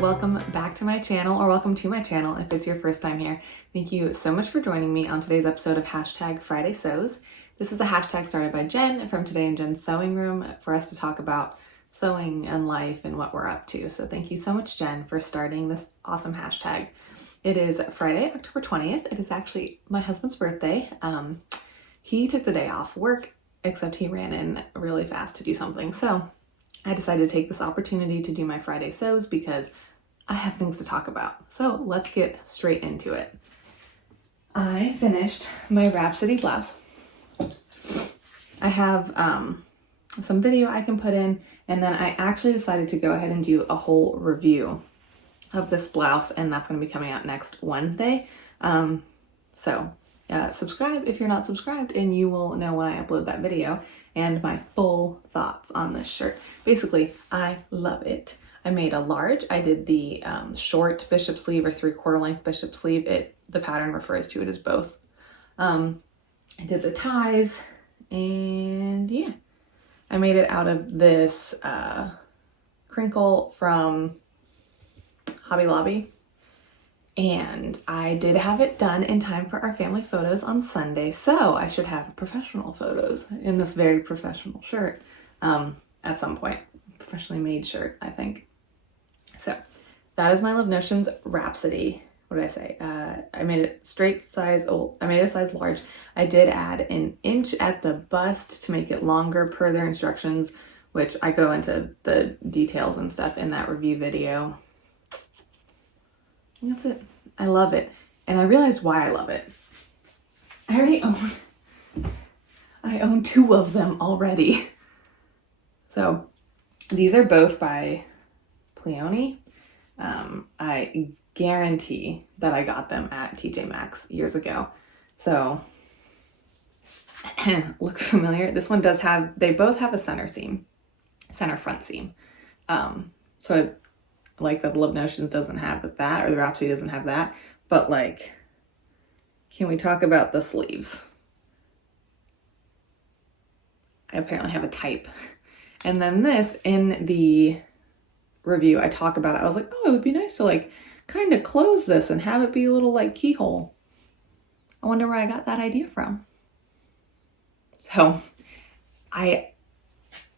welcome back to my channel, or welcome to my channel if it's your first time here. Thank you so much for joining me on today's episode of Friday Sews. This is a hashtag started by Jen from Today in Jen's Sewing Room for us to talk about sewing and life and what we're up to. So thank you so much, Jen, for starting this awesome hashtag. It is Friday, October 20th. It is actually my husband's birthday. He took the day off work, except he ran in really fast to do something. So I decided to take this opportunity to do my Friday sews because I have things to talk about. So let's get straight into it. I finished my Rhapsody blouse. I have some video I can put in, and then I actually decided to go ahead and do a whole review of this blouse, and that's going to be coming out next Wednesday. Subscribe if you're not subscribed, and you will know when I upload that video and my full thoughts on this shirt. Basically, I love it. I made a large. I did the short bishop sleeve or 3/4 length bishop sleeve. The pattern refers to it as both. I did the ties, and yeah, I made it out of this crinkle from Hobby Lobby. And I did have it done in time for our family photos on Sunday, so I should have professional photos in this very professional shirt at some point. Professionally made shirt, I think. So that is my Love Notions Rhapsody. What did I say? I made it straight size. I made it a size large. I did add an inch at the bust to make it longer per their instructions, which I go into the details and stuff in that review video. And that's it. I love it. And I realized why I love it. I own 2 of them already. So these are both by Pleone. I guarantee that I got them at TJ Maxx years ago. So looks familiar. This one does they both have a center front seam. So like that Love Notions doesn't have that, or the Rhapsody doesn't have that, but like, can we talk about the sleeves? I apparently have a type. And then this, in the review, I talk about it. I was like, oh, it would be nice to like kind of close this and have it be a little like keyhole. I wonder where I got that idea from. So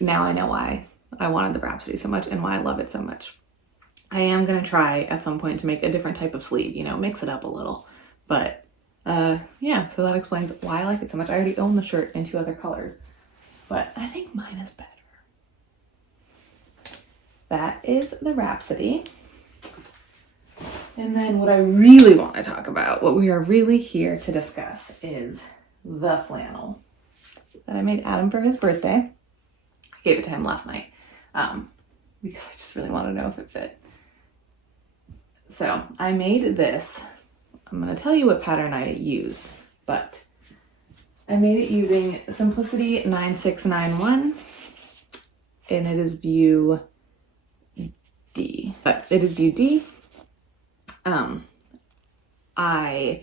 now I know why I wanted the Rhapsody so much and why I love it so much. I am going to try at some point to make a different type of sleeve, mix it up a little. But yeah, so that explains why I like it so much. I already own the shirt in 2 other colors, but I think mine is better. That is the Rhapsody. And then what I really want to talk about, what we are really here to discuss, is the flannel that I made Adam for his birthday. I gave it to him last night because I just really want to know if it fit. So I made this. I'm going to tell you what pattern I used, but I made it using Simplicity 9691, and it is view D. I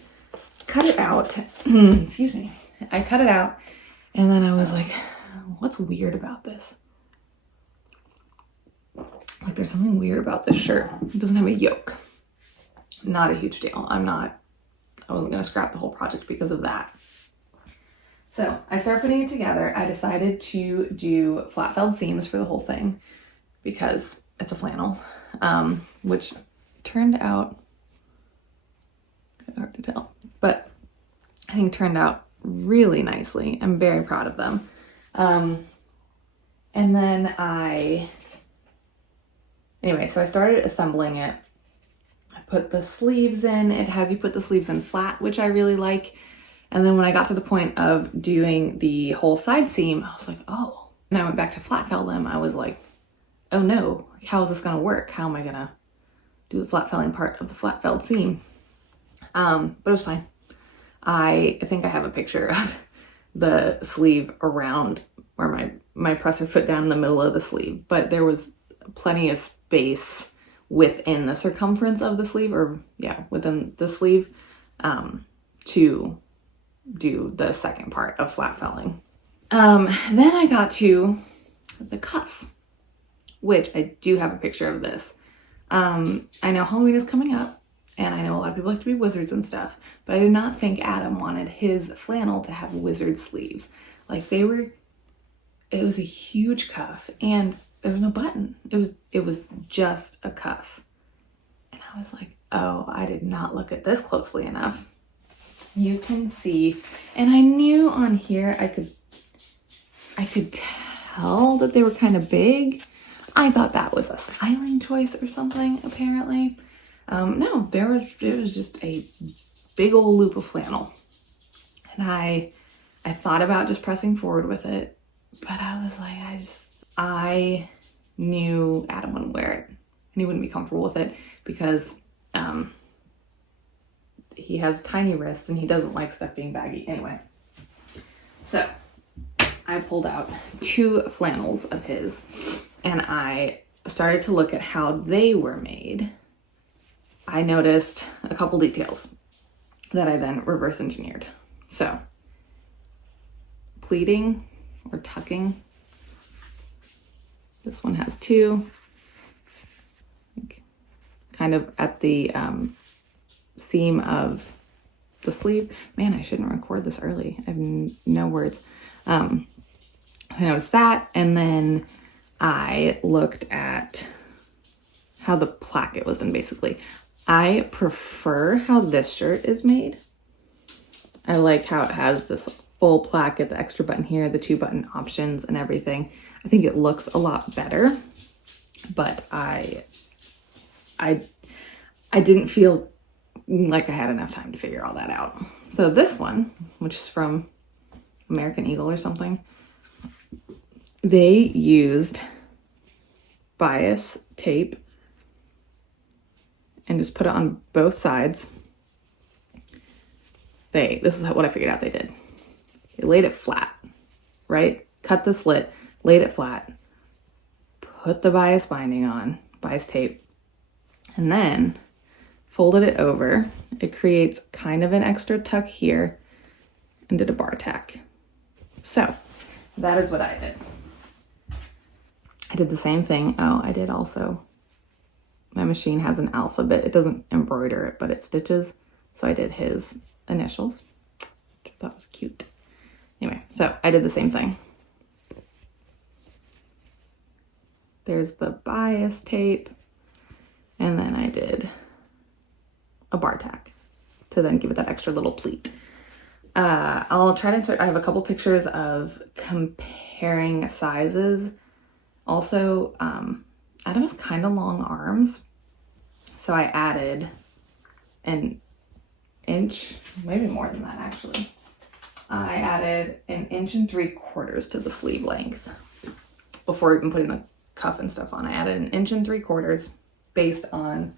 cut it out. Excuse me. I cut it out, and then I was like, what's weird about this? Like, there's something weird about this shirt. It doesn't have a yoke. Not a huge deal. I wasn't going to scrap the whole project because of that. So I started putting it together. I decided to do flat felled seams for the whole thing because it's a flannel, which turned out, hard to tell, but I think turned out really nicely. I'm very proud of them. And then so I started assembling it. I put the sleeves in. It has you put the sleeves in flat, which I really like. And then when I got to the point of doing the whole side seam, I was like, oh. And I went back to flat fell them. I was like, oh no, how is this going to work? How am I going to do the flat felling part of the flat felled seam? But it was fine. I think I have a picture of the sleeve around where my presser foot down in the middle of the sleeve, but there was plenty of space within the circumference of the sleeve, within the sleeve, to do the second part of flat felling. Then I got to the cuffs, which I do have a picture of this. I know Halloween is coming up, and I know a lot of people like to be wizards and stuff, but I did not think Adam wanted his flannel to have wizard sleeves. Like it was a huge cuff, and there was no button. It was just a cuff. And I was like, oh, I did not look at this closely enough. You can see, and I knew on here I could tell that they were kind of big. I thought that was a styling choice or something, apparently. No, it was just a big old loop of flannel. And I thought about just pressing forward with it, but I was like, I knew Adam wouldn't wear it and he wouldn't be comfortable with it because he has tiny wrists and he doesn't like stuff being baggy anyway. So I pulled out 2 flannels of his and I started to look at how they were made. I noticed a couple details that I then reverse engineered. So pleating or tucking. This one has 2, kind of at the seam of the sleeve. Man, I shouldn't record this early. I have no words. I noticed that, and then I looked at how the placket was done. Basically, I prefer how this shirt is made. I like how it has this full placket, the extra button here, the 2 button options and everything. I think it looks a lot better, but I didn't feel like I had enough time to figure all that out. So this one, which is from American Eagle or something, they used bias tape and just put it on both sides. This is what I figured out they did. They laid it flat, right? Cut the slit, laid it flat, put the bias binding on, bias tape, and then folded it over. It creates kind of an extra tuck here and did a bar tack. So that is what I did. I did the same thing. Oh, I did also. My machine has an alphabet. It doesn't embroider it, but it stitches. So I did his initials, which I thought was cute. Anyway, so I did the same thing. There's the bias tape. And then I did a bar tack to then give it that extra little pleat. I'll try to insert, I have a couple pictures of comparing sizes. Also, Adam has kind of long arms. So I added an inch, maybe more than that actually. I added 1 3/4 inches to the sleeve length. Before even putting the cuff and stuff on, I added 1 3/4 inches based on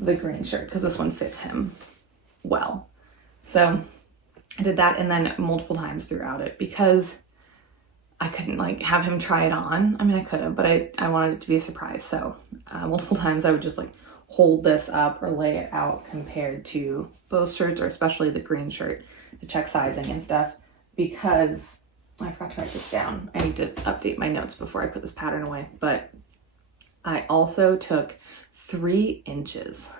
the green shirt because this one fits him well. So I did that and then multiple times throughout it because I couldn't like have him try it on. I mean, I could have, but I wanted it to be a surprise. So multiple times I would just like hold this up or lay it out compared to both shirts, or especially the green shirt, to check sizing and stuff, because I forgot to write this down. I need to update my notes before I put this pattern away. But I also took 3 inches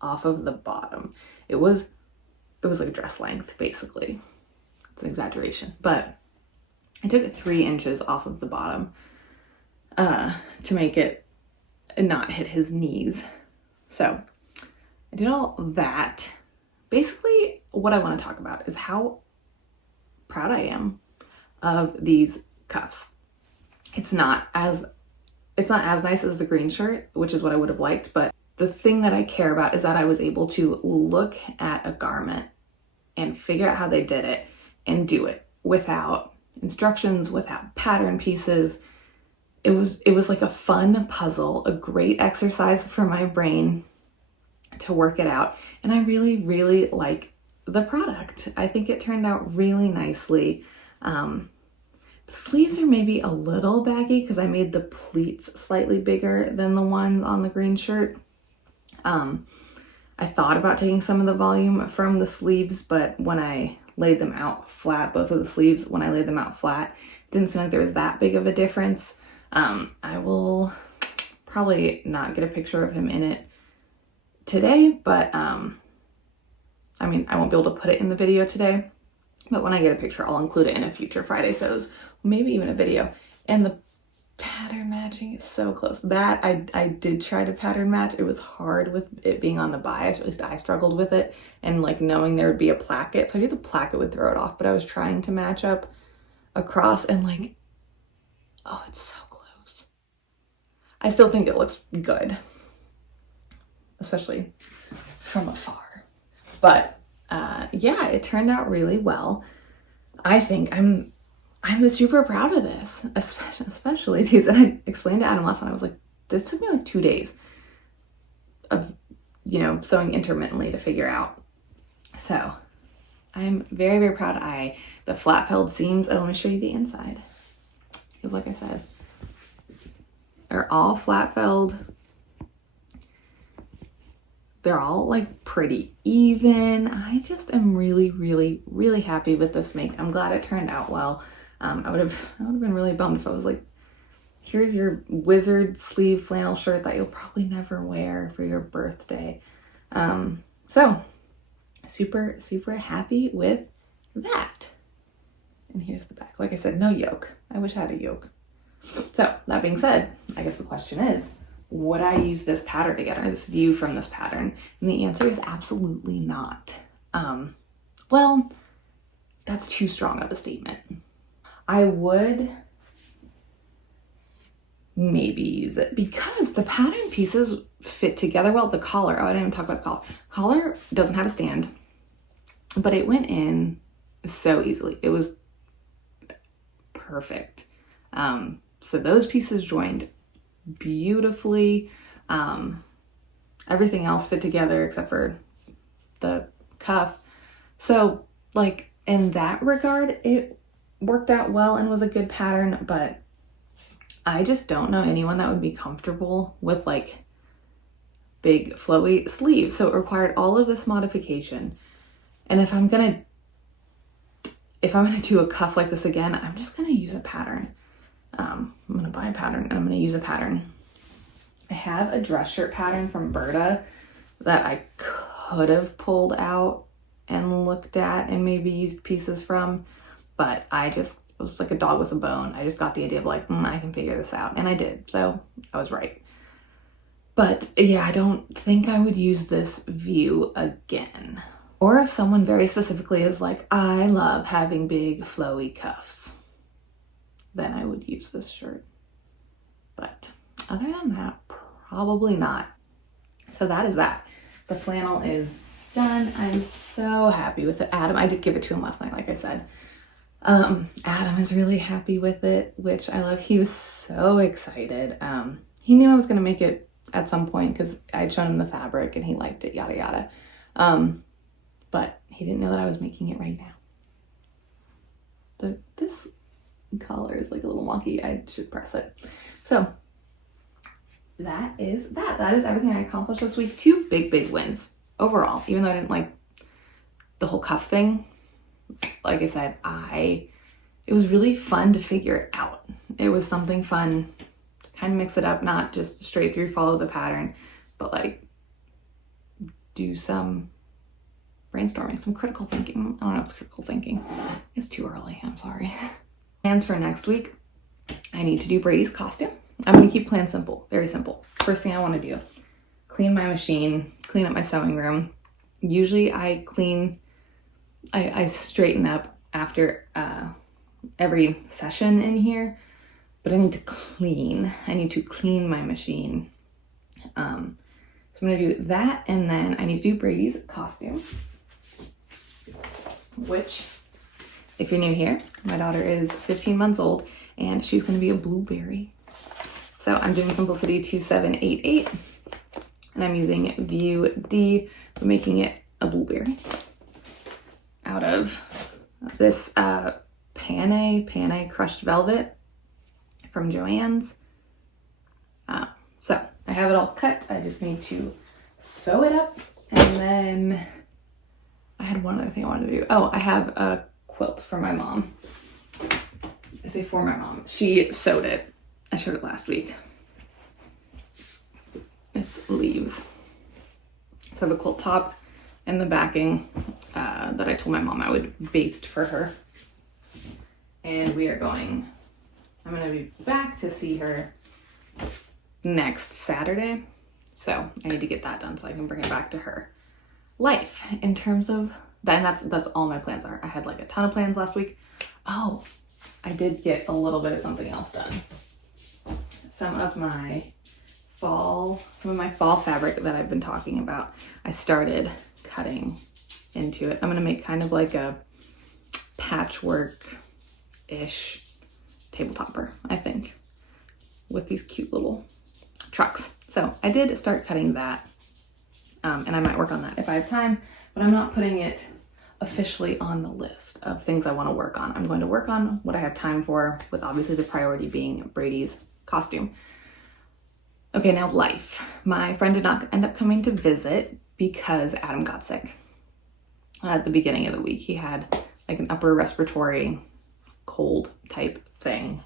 off of the bottom. It was like a dress length, basically. It's an exaggeration, but I took 3 inches off of the bottom to make it not hit his knees. So I did all that. Basically, what I want to talk about is how proud I am of these cuffs. It's not as nice as the green shirt, which is what I would have liked, but the thing that I care about is that I was able to look at a garment and figure out how they did it and do it without instructions, without pattern pieces. It was like a fun puzzle, a great exercise for my brain to work it out. And I really, really like the product. I think it turned out really nicely. The sleeves are maybe a little baggy because I made the pleats slightly bigger than the ones on the green shirt. I thought about taking some of the volume from the sleeves, but when I laid them out flat, both of the sleeves, when I laid them out flat, it didn't seem like there was that big of a difference. I will probably not get a picture of him in it today, but I mean, I won't be able to put it in the video today, but when I get a picture, I'll include it in a future Friday sews, maybe even a video. And the pattern matching is so close. That I did try to pattern match. It was hard with it being on the bias, or at least I struggled with it, and like knowing there would be a placket. So I knew the placket would throw it off, but I was trying to match up across and like, oh, it's so close. I still think it looks good, especially from afar. But yeah, it turned out really well. I think I'm super proud of this, especially because I explained to Adam last night. I was like, this took me like 2 days of, you know, sewing intermittently to figure out. So I'm very, very proud. The flat felled seams, let me show you the inside. Because like I said, they're all flat felled. They're all like pretty even. I just am really, really, really happy with this make. I'm glad it turned out well. I would have been really bummed if I was like, here's your wizard sleeve flannel shirt that you'll probably never wear for your birthday. So super, super happy with that. And here's the back. Like I said, no yoke. I wish I had a yoke. So that being said, I guess the question is, would I use this pattern together, this view from this pattern? And the answer is absolutely not. Well, that's too strong of a statement. I would maybe use it because the pattern pieces fit together well. The collar, oh, I didn't even talk about the collar. Collar doesn't have a stand, but it went in so easily. It was perfect. So those pieces joined beautifully. Everything else fit together except for the cuff. So like in that regard, it worked out well and was a good pattern, but I just don't know anyone that would be comfortable with like big flowy sleeves. So it required all of this modification. And if I'm gonna do a cuff like this again, I'm just gonna use a pattern. I'm gonna buy a pattern and I'm gonna use a pattern. I have a dress shirt pattern from Berta that I could have pulled out and looked at and maybe used pieces from, but it was like a dog with a bone. I just got the idea of like, I can figure this out. And I did, so I was right. But yeah, I don't think I would use this view again. Or if someone very specifically is like, I love having big flowy cuffs, then I would use this shirt. But other than that, probably not. So that is that. The flannel is done. I'm so happy with it. Adam, I did give it to him last night, like I said. Adam is really happy with it, which I love. He was so excited. He knew I was going to make it at some point because I'd shown him the fabric and he liked it, yada, yada. But he didn't know that I was making it right now. This collar is like a little wonky. I should press it. So that is that. That is everything I accomplished this week. 2 big, big wins overall, even though I didn't like the whole cuff thing. Like I said, it was really fun to figure out. It was something fun to kind of mix it up, not just straight through follow the pattern, but like do some brainstorming, some critical thinking. I don't know if it's critical thinking. It's too early. I'm sorry. Plans for next week. I need to do Brady's costume. I'm going to keep plans simple, very simple. First thing I want to do, clean my machine, clean up my sewing room. Usually I straighten up after every session in here, but I need to clean. I need to clean my machine. So I'm going to do that, and then I need to do Brady's costume, which, if you're new here, my daughter is 15 months old, and she's going to be a blueberry. So I'm doing Simplicity 2788, and I'm using View D, but making it a blueberry out of this Panay crushed velvet from Joann's. So I have it all cut. I just need to sew it up, and then I had one other thing I wanted to do. Oh, I have a quilt for my mom. I say for my mom. She sewed it. I showed it last week. sleeves. So I have a quilt top and the backing that I told my mom I would baste for her. And I'm going to be back to see her next Saturday. So I need to get that done so I can bring it back to her. Life in terms of that, and that's all my plans are. I had like a ton of plans last week. Oh, I did get a little bit of something else done. Some of my fall fabric that I've been talking about, I started cutting into it. I'm going to make kind of like a patchwork-ish table topper, I think, with these cute little trucks. So I did start cutting that, and I might work on that if I have time, but I'm not putting it officially on the list of things I want to work on. I'm going to work on what I have time for, with obviously the priority being Brady's costume. Okay, now life. My friend did not end up coming to visit because Adam got sick at the beginning of the week. He had like an upper respiratory cold type thing.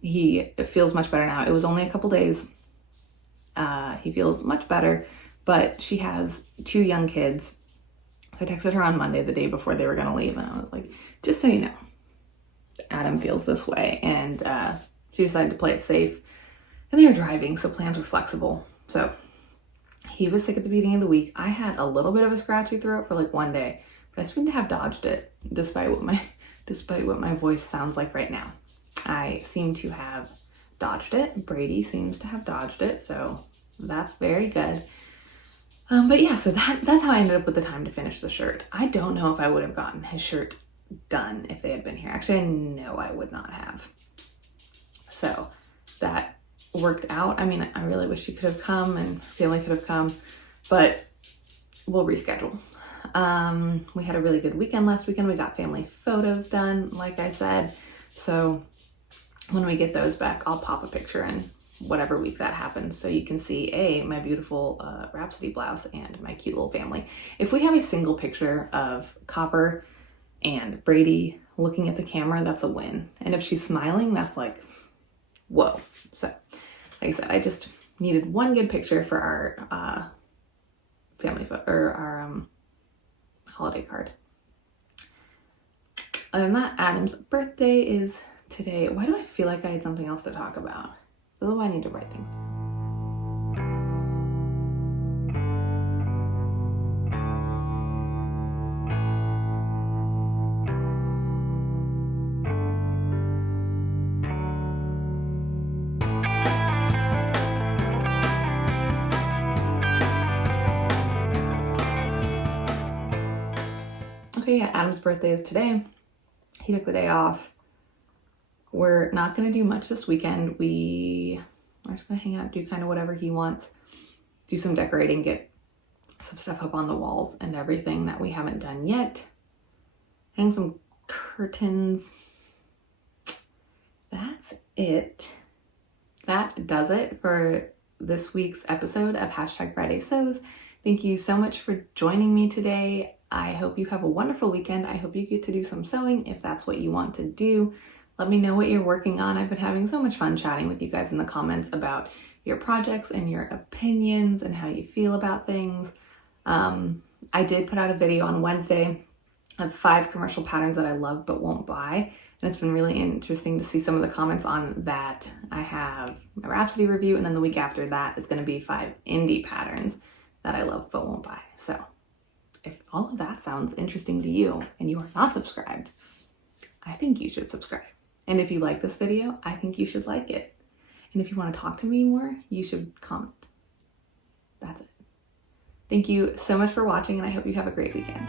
He feels much better now. It was only a couple days. He feels much better, but she has 2 young kids. So I texted her on Monday, the day before they were going to leave, and I was like, just so you know, Adam feels this way. And she decided to play it safe. And they were driving, so plans were flexible. So he was sick at the beginning of the week. I had a little bit of a scratchy throat for like one day, but I seem to have dodged it despite what my voice sounds like right now. I seem to have dodged it. Brady seems to have dodged it, so that's very good. But yeah, so that's how I ended up with the time to finish the shirt. I don't know if I would have gotten his shirt done if they had been here. Actually, I know I would not have. So that worked out. I mean, I really wish she could have come and family could have come, but we'll reschedule. We had a really good weekend last weekend. We got family photos done, like I said. So when we get those back, I'll pop a picture in whatever week that happens so you can see my beautiful Rhapsody blouse and my cute little family. If we have a single picture of Copper and Brady looking at the camera, that's a win. And if she's smiling, that's like, whoa. So like I said, I just needed one good picture for our holiday card. Other than that, Adam's birthday is today. Why do I feel like I had something else to talk about? This is why I need to write things down. Okay, yeah, Adam's birthday is today. He took the day off. We're not going to do much this weekend. We're just going to hang out, do kind of whatever he wants, do some decorating, get some stuff up on the walls and everything that we haven't done yet. Hang some curtains. That's it. That does it for this week's episode of #Friday Sews. Thank you so much for joining me today. I hope you have a wonderful weekend. I hope you get to do some sewing if that's what you want to do. Let me know what you're working on. I've been having so much fun chatting with you guys in the comments about your projects and your opinions and how you feel about things. I did put out a video on Wednesday of 5 commercial patterns that I love but won't buy. And it's been really interesting to see some of the comments on that. I have my Rhapsody review, and then the week after that is going to be 5 indie patterns that I love but won't buy. So if all of that sounds interesting to you and you are not subscribed, I think you should subscribe. And if you like this video, I think you should like it. And if you want to talk to me more, you should comment. That's it. Thank you so much for watching, and I hope you have a great weekend.